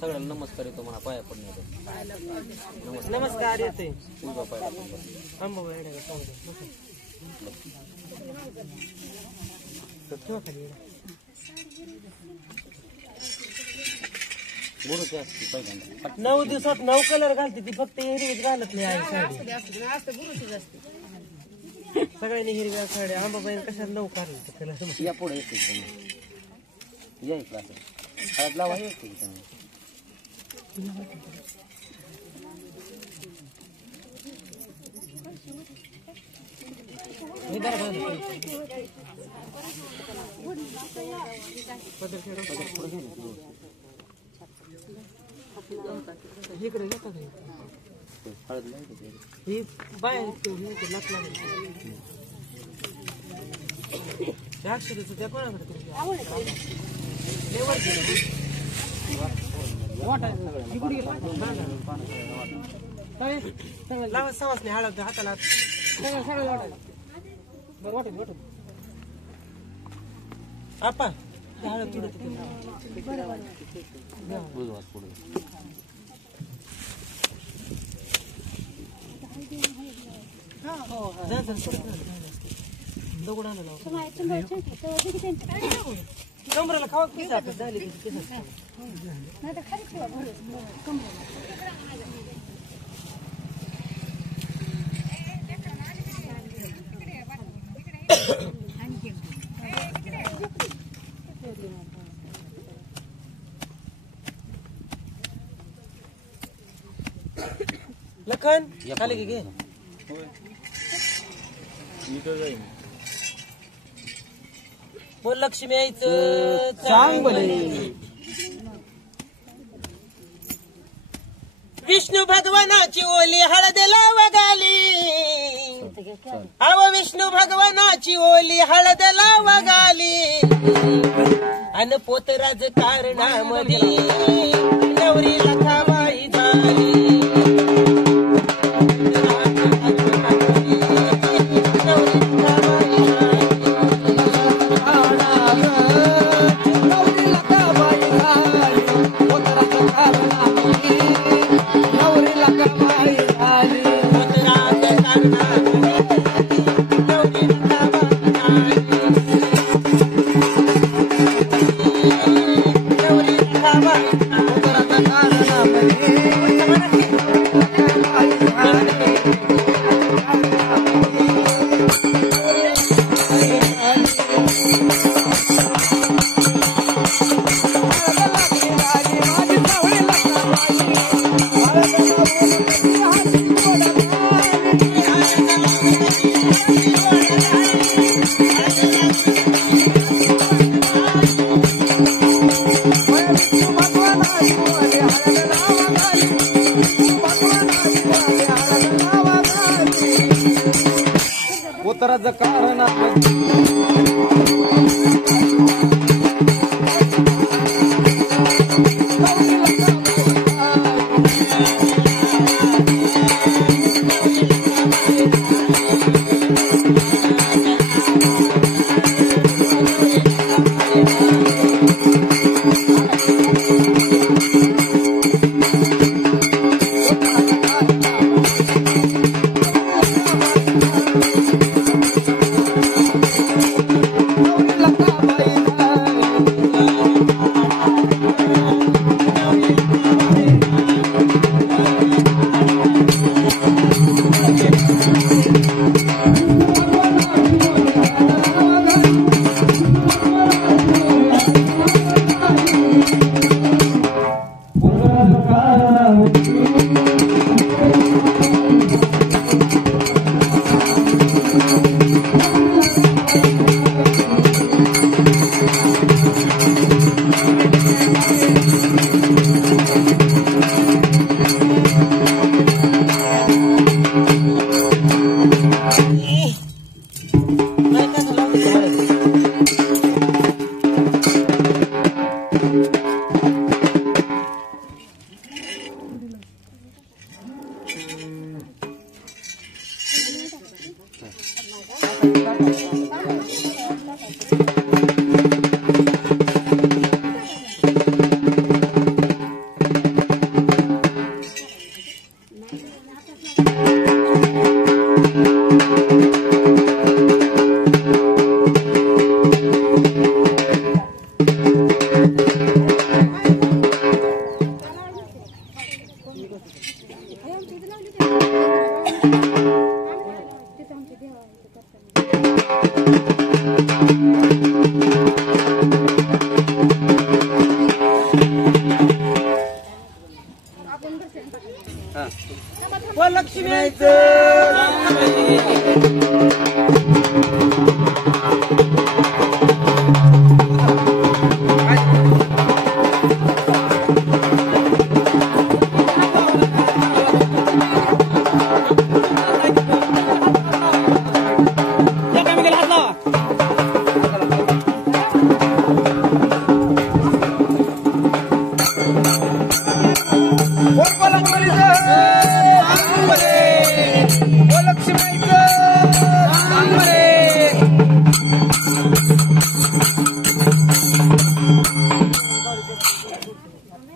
सगळ्यांना नमस्कार येतो म्हणा, पाया पडणे नमस्कार येते उजवा पाया गुरुची असते पहिल्यांदा. 9 दिवसात 9 कलर घालते ती, फक्त हिरवीच घालत नाही आई साडी. सगळ्यांनी हिरव्या साड्या, आंबाबाई कशाला 9 काढले कलर. या पुढे येते या इकडं असं हळद लावा येते इकडे येतात हळद लावते ही बाय लाच लागेल अक्षरच त्या कोणाकडे लावा सवासने हळद हाताला सगळं वाटायला बरं वाटेल वाटेल आपा हळद दगड आणला कमराला खावा पिसा झाली लखन खाली घे बोल लक्ष्मी यायचं चांगलं. विष्णू भगवानाची ओली हळद लावगाली, अव विष्णू भगवानाची ओली हळद लावगाली, अन पोतराज कारणामध्ये नवरी लखाबाई झाली. Bye.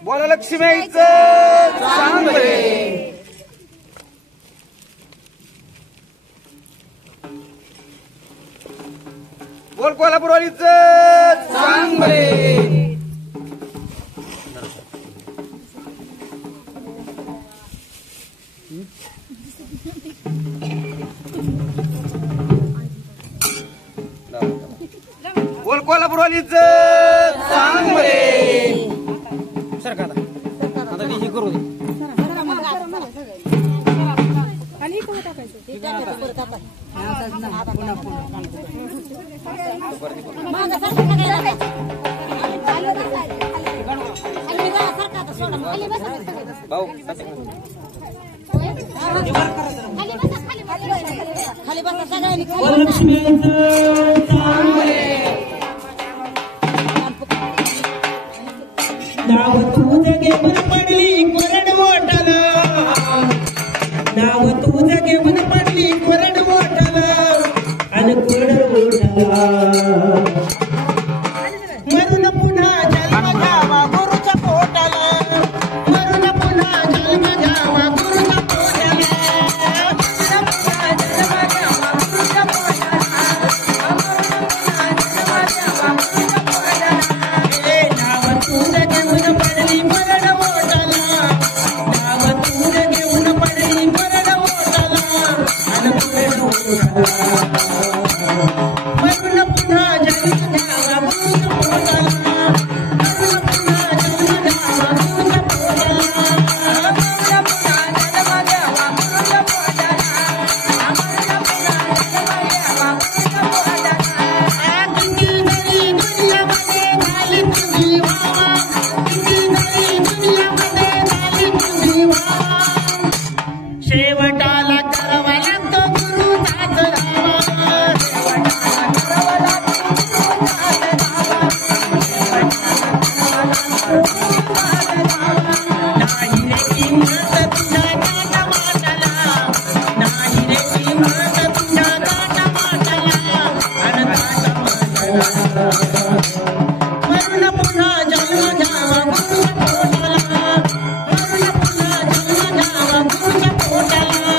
बोला लक्ष्मीचं चांगले. बोल कोल्हापूरवालीचं चांगले. बोल कोल्हापूरवालीचं चांगले. सरका आता हे करू दे. भाऊ नाव तुझं घेऊन पडली कोरड मोठाला. नाव तुझं घेऊन पडली कोरड मोठाला आणि कोरड मोठाला. मरून पुन्हा जन्म घ्यावा गुरुच्या पोटाला. मरून पुन्हा जन्म घ्यावा गुरुच्या पोटाला. मरून पुन्हा जन्म घ्यावा गुरुच्या पोटाला. नाव तुझं घेऊन पडली कोरड मोठाला. नाव तुझं घेऊन पडली कोरड मोठाला आणि कोरड मोठाला. मरून पुन्हा जन्म घ्यावा गुरुच्या पोटाला. मरून पुन्हा जन्म घ्यावा गुरुच्या पोटाला. मरून पुन्हा जन्म घ्यावा गुरुच्या पोटाला. मरून पुन्हा जन्म घ्यावा गुरुच्या पोटाला. किती जरी दुनियामध्ये झाली तुझी वावा. किती जरी दुनियामध्ये झाली तुझी वावा. शेवटाला करावा लागतो गुरुचाच धावा. शेवटाला करावा लागतो गुरुचाच धावा. नाही रे किंमत तुझ्या काटा माटाला. नाही रे किंमत तुझ्या काटा माटाला आणि काटा माटाला. मरून पुन्हा जन्म घ्यावा गुरुच्या पोटाला. मरून पुन्हा जन्म घ्यावा गुरुच्या पोटाला.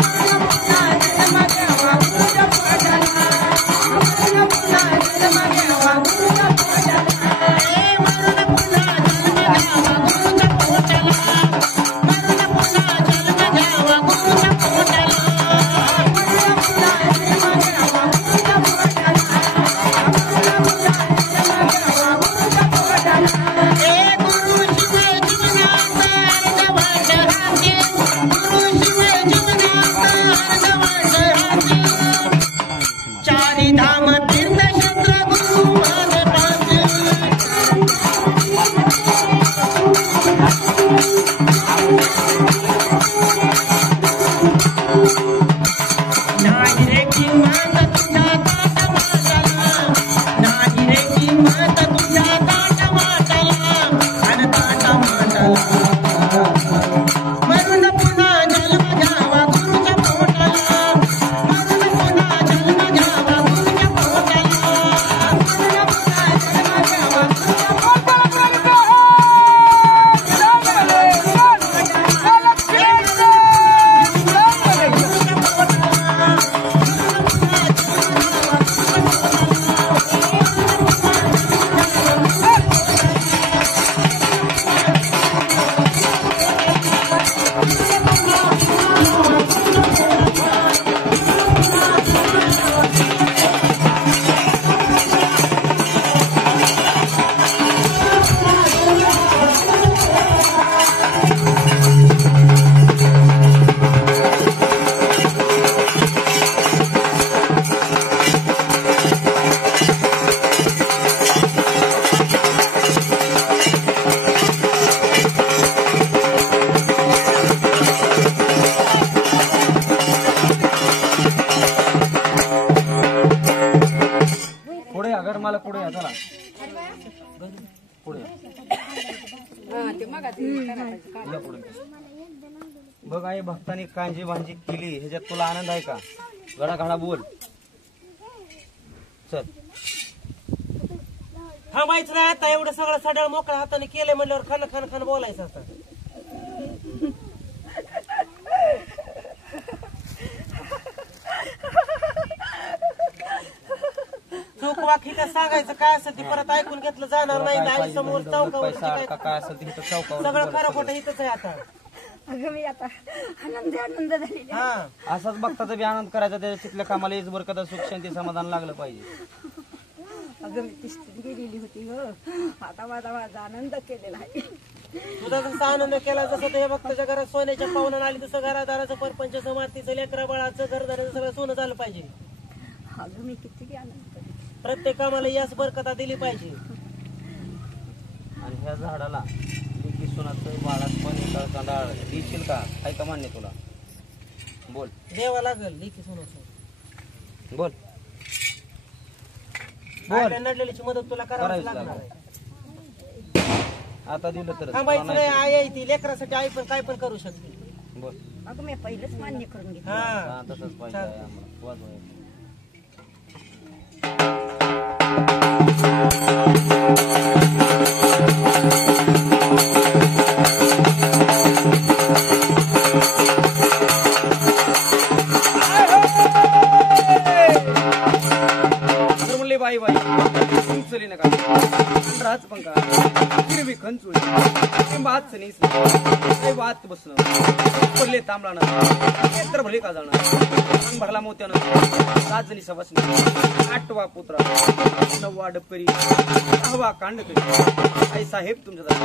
मरून पुन्हा जन्म घ्यावा गुरुच्या पोटाला. मरून पुन्हा जन्म घ्यावा गुरुच्या पोटाला. मरून पुन्हा जन्म घ्यावा गुरुच्या पोटाला. मरून पुन्हा जन्म घ्यावा गुरुच्या पोटाला. मरून पुन्हा जन्म घ्यावा गुरुच्या पोटाला. मरून पुन्हा जन्म घ्यावा गुरुच्या पोटाला. गुरु शिवाय जीवनात अर्धवट राहते. गुरु शिवाय जीवनात अर्धवट राहते. चारी धाम तीर्थक्षेत्र गुरु माझे पाहते. नाही रे किंमत तुझ्या काटा माटाला. नाही रे किंमत तुझ्या काटा माटाला आणि काटा माटाला. मरून पुन्हा जन्म घ्यावा गुरुच्या पोटाला. मरून पुन्हा जन्म घ्यावा गुरुच्या पोटाला. मरून पुन्हा जन्म घ्यावा गुरुच्या पोटाला. पुढे या गडमाला पुढे या चला पुढे या पुढे. बघ आई भक्तांनी कांजी भांजी केली ह्याच्यात तुला आनंद आहे का? घडा घडा बोल चल. थांबायचं नाही आता एवढं सगळं सडळ मोकळ्या हाताने केलंय म्हणल्यावर खान खान खान बोलायचं आता चूक वाकी त्या सांगायचं काय असेल ते परत ऐकून घेतलं जाणार नाही आई समोर चौकावर काय असेल ते चौकावर सगळं खरं खोटं इथंच आहे आता अगं मी आता आनंद झाली हा असाच बघताचा बी आनंद करायचा त्याच्या तिथल्या कामाला येच बरं कदा सुख शांती समाधान लागलं पाहिजे अगं मी तिष्ठीत गेलेली होती ग आता माझा आनंद केलेला आहे तुझा जसा आनंद केला जसं ते भक्ताच्या घरात सोन्याच्या पाहुणा आली तसं घरादाराचं परपंच मातीचं लेकरा बाळाचं घरदाराचं सगळं सोनं झालं पाहिजे अगं मी किती आनंद केला प्रत्येक कामाला याच बरकता दिली पाहिजे आणि ह्या झाडाला लिखी सुनाचं बाळात पण डाळ देशील का काय का मान्य तुला बोल देवा लागल लिखी सोनाचं बोल आपल्या नडलेलीची मदत तुला करावी करावीच लागणार लागणार. आहे आता दिलं तर थांबायचं नाही आई आहे ती लेकरासाठी आई पण काय पण करू शकते बोल अगं मी पहिलंच मान्य करून घेतलं हा हा, तसंच पाहिजे आहे आम्हाला. वाजवायचं. तर म्हणले बाई बाई उंचली नका राज पंका हिरवी खंचुळी भात सनीस काही वात बसणं पडले तांबळानं तर भले का जाणं अंग भरला मोत्यानं राजनी सवासनी आठवा पुत्रा नववा डबकरी दहावा कांडकरी आई साहेब तुमच्या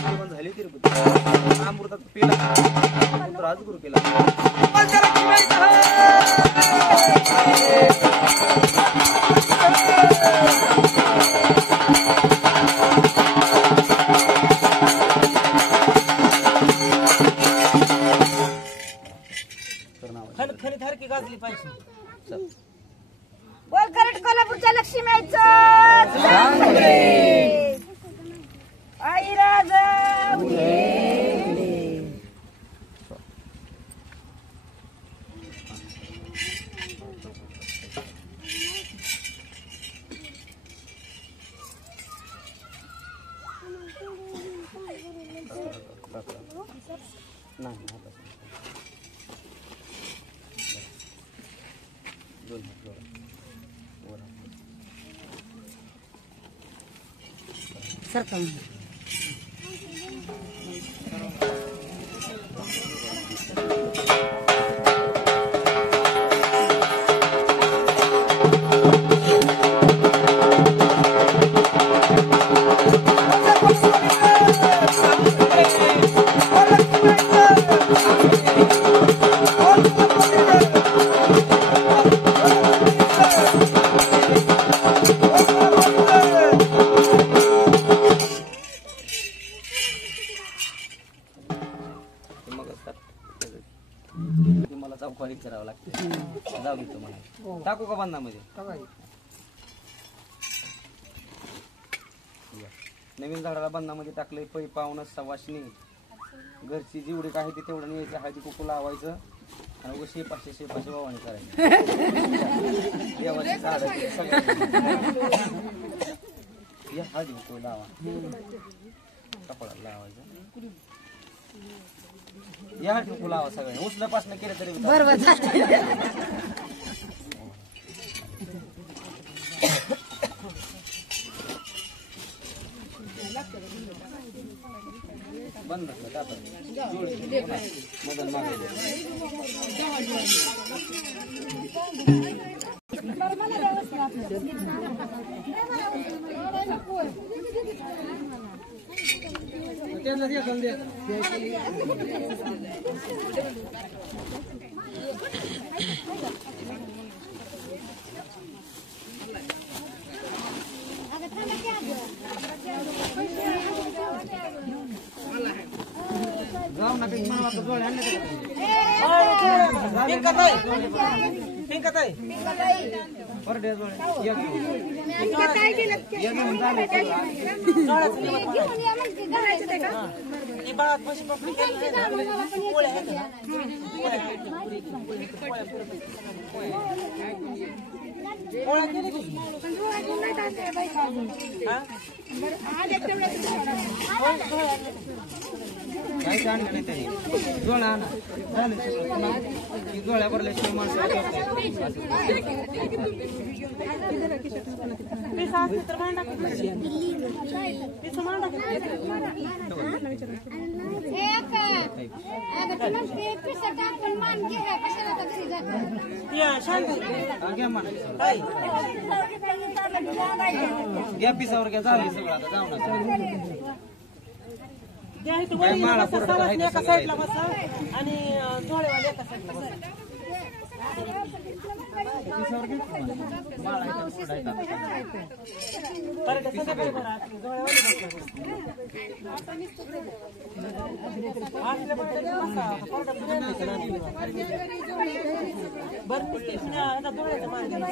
जीवन झाले तिरुपती अमृतात पिला पुत्र राजगुरु केला खणखणीत हरकी गाजली पाहिजे बोल करट कोल्हापूरच्या लक्ष्मीचं आई राजा नाही सरकम मला चौकडी करावं लागते जाऊ देतो मला टाकू का बंधामध्ये नवीन झाडाला बंधामध्ये टाकलंय पै पाहुणं सवासनी घरची जेवढी काही ते तेवढं न्यायचं हळदी कुकू लावायचं आणि उगा शेपाशे वावणी करायची देवाची झाडं ते सगळं या हळदी कुकू लावा कपडा लावायचं या हळदी कुकू लावा सगळ्यांनी उचल्यापासून केलं तरी बंद मदन मागे जाऊ नका मला आता जोड आणले पर डे जोड या घेऊन जा बाळात म्हशी पापडी केली नाही ना. पोळ्या आहेत ना? पोळ्या केली की? हा? काय आणलं नाही त्यांनी जोळा आणा जोळ्या भरल्याशिवाय माणसं पिसा असते तर भांडा पिसा मांडा घ्या म्हणा घ्या पिसावर घ्या झाले सगळं आता जाऊ नका एका साईडला बसा आणि जोळेवाले एका साईडला बसा. बरं का, सगळं बरोबर आहे. जोळेवाले बसला. आतल्या बाजूला बसा. कोरडा पुण्या नाही का नाही? बरं पुण्या ह्याचा जोळ्याचा मार्ग आहे.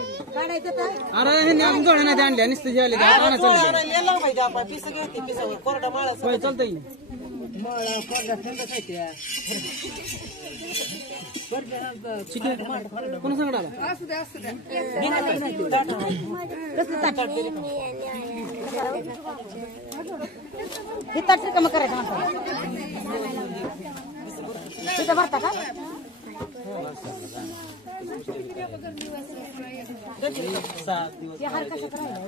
अरे ह्यांनी जोड्या नाही आणल्या नुसतं जे आले पाहिजे आपण पिस घेते पिसावर कोरडा माळा चालतंय कोण सांगणार हे ताट रिकामं करायचं माणसाला तिथं भरता का ते हार कसं करायला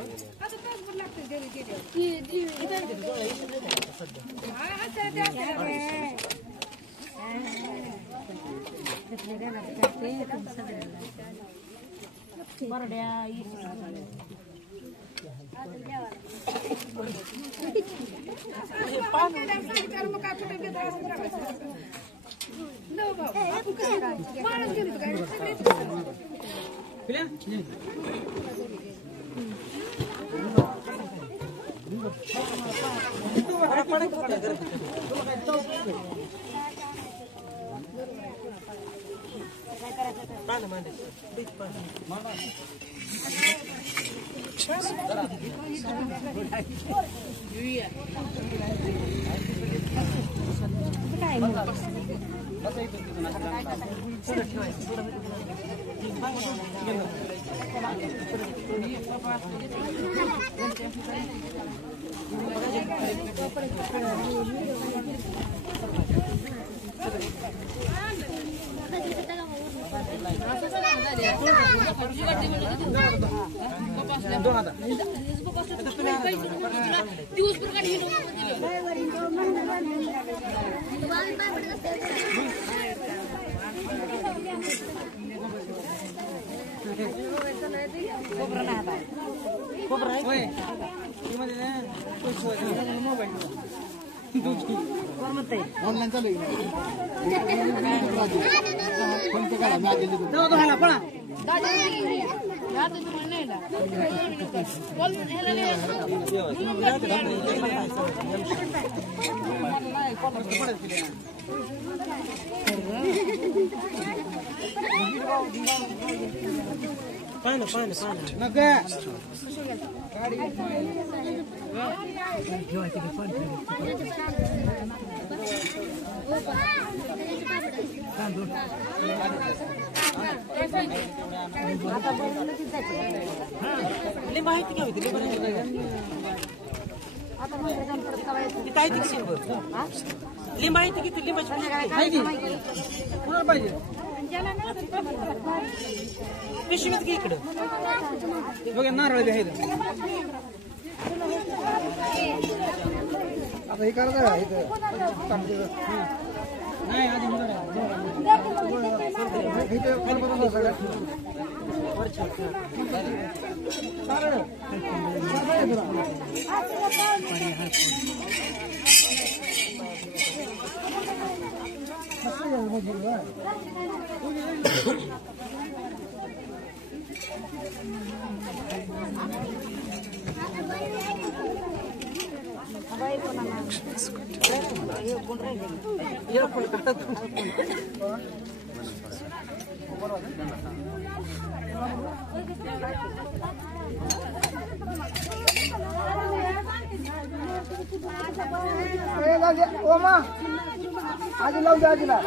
ऑनलाईन चालू माहिती काय होती लिंबाची किती लिंबाची पाहिजे पिशवीत की इकडं बघा नारळ आहे आता हे करायचं नाही ओमा आजी लावून द्या आजीला